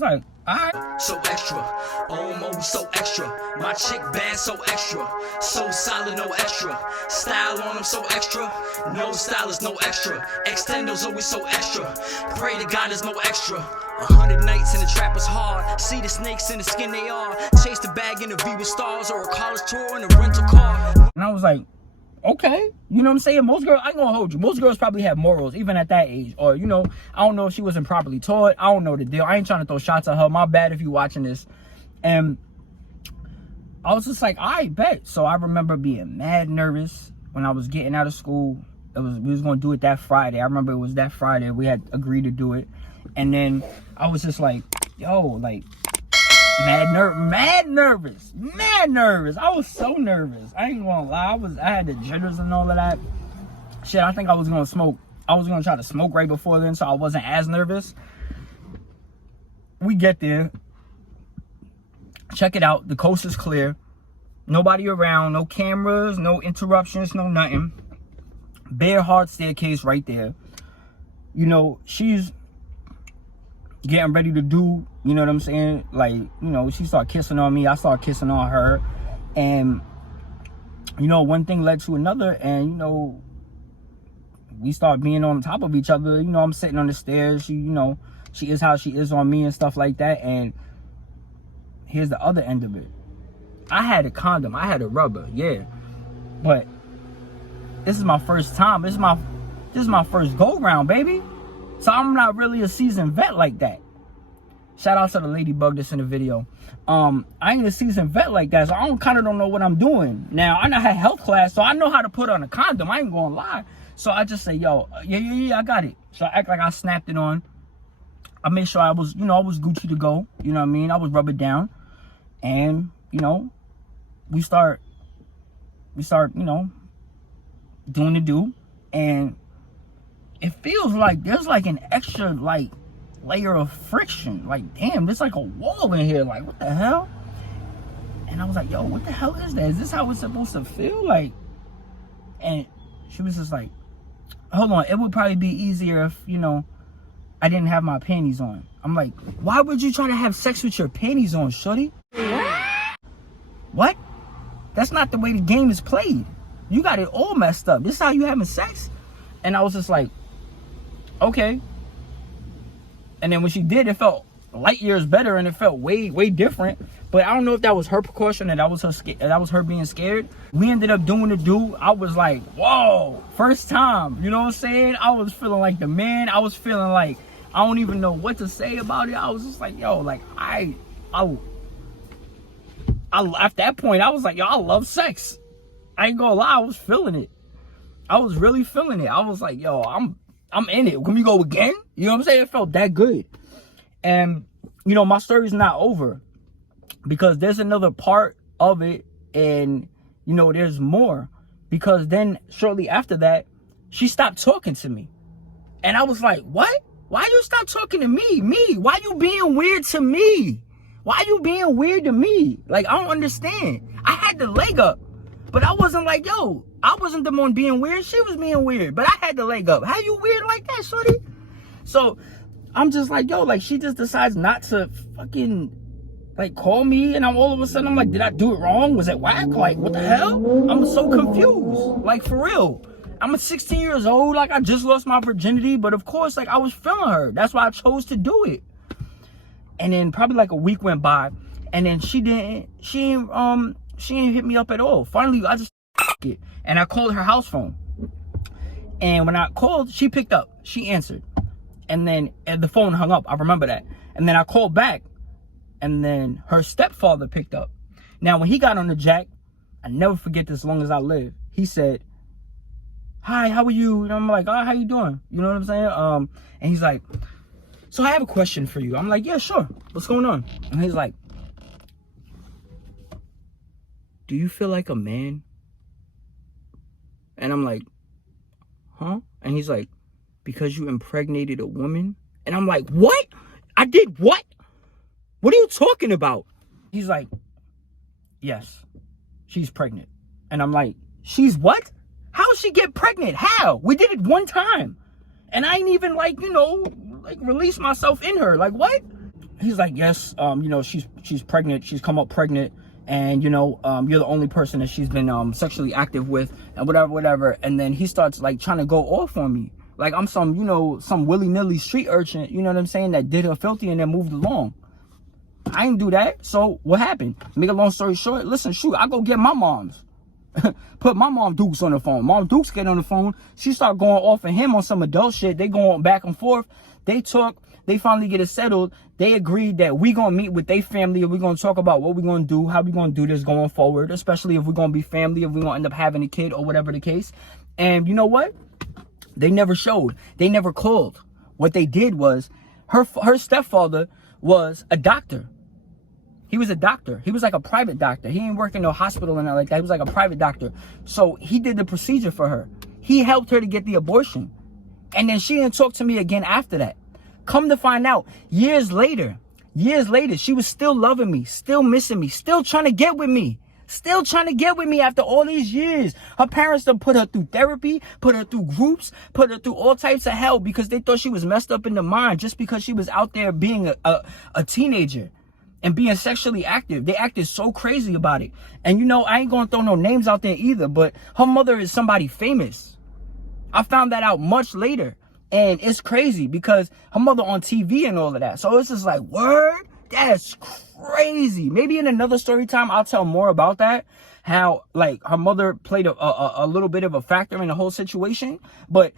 was like, alright. So extra, almost so extra. My chick bad, so extra. So solid, no extra. Style on them, so extra. No style is no extra. Extendo's always so extra. Pray to God there's no extra. 100 nights in the trap is hard. See the snakes in the skin they are. Chase the bag in the V with stars, or a college tour in a rental car. And I was like, okay, you know what I'm saying? Most girls, I ain't gonna hold you. Most girls probably have morals, even at that age. Or, you know, I don't know if she wasn't properly taught. I don't know the deal. I ain't trying to throw shots at her. My bad if you watching this. And I was just like, all right, bet. So I remember being mad nervous when I was getting out of school. We was gonna do it that Friday. I remember it was that Friday. We had agreed to do it. And then I was just like, yo, like, mad nervous. I was so nervous. I ain't gonna lie. I had the jitters and all of that. Shit, I think I was gonna smoke. I was gonna try to smoke right before then, so I wasn't as nervous. We get there. Check it out. The coast is clear. Nobody around. No cameras. No interruptions. No nothing. Bare hard staircase right there. You know, she's getting ready to do, you know what I'm saying? Like, you know, she started kissing on me. I started kissing on her. And, you know, one thing led to another. And, you know, we started being on top of each other. You know, I'm sitting on the stairs. She, you know, she is how she is on me and stuff like that. And here's the other end of it. I had a condom. I had a rubber, yeah. But this is my first time. This is my first go-round, baby. So I'm not really a seasoned vet like that. Shout out to the ladybug that's in the video. I ain't a seasoned vet like that, so I kind of don't know what I'm doing. Now, I had health class, so I know how to put on a condom. I ain't gonna lie. So I just say, yo, yeah, I got it. So I act like I snapped it on. I made sure I was, you know, I was Gucci to go. You know what I mean? I was rub it down. And, you know, we start, you know, doing the do. And it feels like there's like an extra like layer of friction. Like, damn, there's like a wall in here. Like, what the hell? And I was like, yo, what the hell is that? Is this how it's supposed to feel? Like, and she was just like, hold on, it would probably be easier if, you know, I didn't have my panties on. I'm like, why would you try to have sex with your panties on, shorty? What? That's not the way the game is played. You got it all messed up. This is how you having sex? And I was just like, okay. And then when she did, it felt light years better, and it felt way different. But I don't know if that was her precaution, and that was her being scared. We ended up doing the do. I was like, whoa, first time. You know what I'm saying? I was feeling like the man. I was feeling like I don't even know what to say about it. I was just like, yo, like I at that point, I was like, yo, I love sex. I ain't gonna lie, I was feeling it. I was really feeling it. I was like, yo, I'm in it. Can we go again? You know what I'm saying? It felt that good. And, you know, my story's not over, because there's another part of it, and, you know, there's more. Because then shortly after that, she stopped talking to me. And I was like, what? Why you stop talking to me? Me? Why you being weird to me? Why you being weird to me? Like, I don't understand. I had the leg up, but I wasn't like, yo, I wasn't the one being weird. She was being weird, but I had the leg up. How you weird like that, shorty? So I'm just like, yo, like, she just decides not to fucking, like, call me. And all of a sudden, I'm like, did I do it wrong? Was it whack? Like, what the hell? I'm so confused. Like, for real. I'm 16 years old. Like, I just lost my virginity. But of course, like, I was feeling her. That's why I chose to do it. And then probably like a week went by, and then she didn't hit me up at all. Finally, I just it, and I called her house phone. And when I called, she picked up. She answered, and then the phone hung up. I remember that. And then I called back, and then her stepfather picked up. Now, when he got on the jack, I never forget this as long as I live. He said, "Hi, how are you?" And I'm like, "Oh, how you doing?" You know what I'm saying? And he's like, "So I have a question for you." I'm like, "Yeah, sure. What's going on?" And he's like, "Do you feel like a man?" And I'm like, "Huh?" And he's like, "Because you impregnated a woman?" And I'm like, "What? I did what? What are you talking about?" He's like, "Yes, she's pregnant." And I'm like, "She's what? How she get pregnant? How? We did it one time. And I ain't even, like, you know, like, release myself in her. Like, what?" he's like, yes, you know, she's pregnant. She's come up pregnant. And, you know, you're the only person that she's been sexually active with and whatever. And then he starts like trying to go off on me. Like I'm some, you know, some willy-nilly street urchin, you know what I'm saying, that did her filthy and then moved along. I didn't do that. So what happened? Make a long story short, listen, shoot, I go get my mom's. Put my mom Dukes on the phone. Mom Dukes get on the phone. She start going off of him on some adult shit. They going back and forth. They talk. They finally get it settled. They agreed that we gonna meet with their family and we're gonna talk about what we're gonna do, how we gonna do this going forward, especially if we're gonna be family, if we're gonna end up having a kid or whatever the case. And you know what? They never showed. They never called. What they did was her stepfather was a doctor. He was a doctor. He was like a private doctor. He didn't work in no hospital and nothing like that. He was like a private doctor. So he did the procedure for her. He helped her to get the abortion. And then she didn't talk to me again after that. Come to find out, years later, she was still loving me, still missing me, still trying to get with me. Still trying to get with me after all these years. Her parents done put her through therapy, put her through groups, put her through all types of hell because they thought she was messed up in the mind just because she was out there being a teenager and being sexually active. They acted so crazy about it. And you know, I ain't gonna throw no names out there either, but her mother is somebody famous. I found that out much later. And it's crazy because her mother on TV and all of that. So it's just like, word? That's crazy. Maybe in another story time, I'll tell more about that. How, like, her mother played a little bit of a factor in the whole situation. But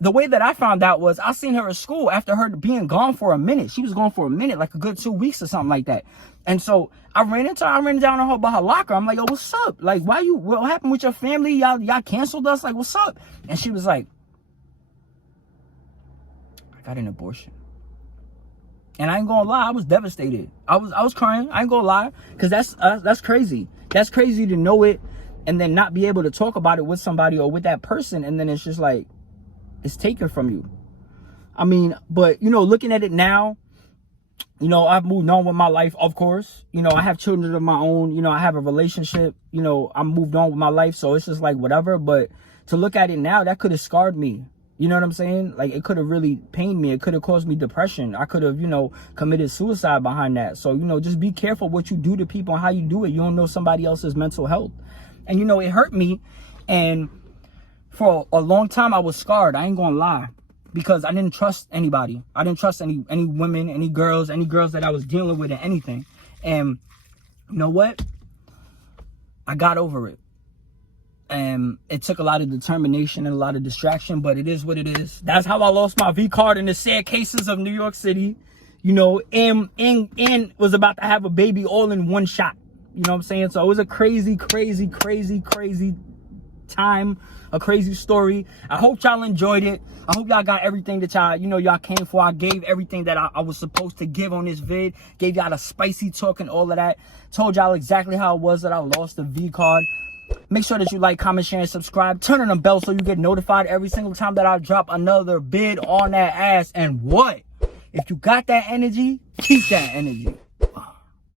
the way that I found out was I seen her at school after her being gone for a minute. She was gone for a minute, like a good 2 weeks or something like that. And so I ran down on her by her locker. I'm like, yo, what's up? Like, what happened with your family? Y'all canceled us? Like, what's up? And she was like, I got an abortion. And I ain't gonna lie, I was devastated. I was crying. I ain't gonna lie, because that's crazy. That's crazy to know it and then not be able to talk about it with somebody or with that person, and then it's just like it's taken from you. I mean, but you know, looking at it now, you know, I've moved on with my life, of course. You know, I have children of my own. You know, I have a relationship. You know, I'm moved on with my life, so it's just like whatever. But to look at it now, that could have scarred me. You know what I'm saying? Like, it could have really pained me. It could have caused me depression. I could have, you know, committed suicide behind that. So, you know, just be careful what you do to people and how you do it. You don't know somebody else's mental health. And, you know, it hurt me. And for a long time, I was scarred. I ain't gonna lie. Because I didn't trust anybody. I didn't trust any women, any girls that I was dealing with or anything. And you know what? I got over it. And it took a lot of determination and a lot of distraction, but it is what it is. That's how I lost my V card in the sad cases of New York City. You know, and was about to have a baby all in one shot. You know what I'm saying? So it was a crazy time, a crazy story. I hope y'all enjoyed it. I hope y'all got everything that y'all came for. I gave everything that I was supposed to give on this vid. Gave y'all the spicy talk and all of that. Told y'all exactly how it was that I lost the V card. Make sure that you like, comment, share, and subscribe. Turn on the bell so you get notified every single time that I drop another bid on that ass. And what? If you got that energy, keep that energy.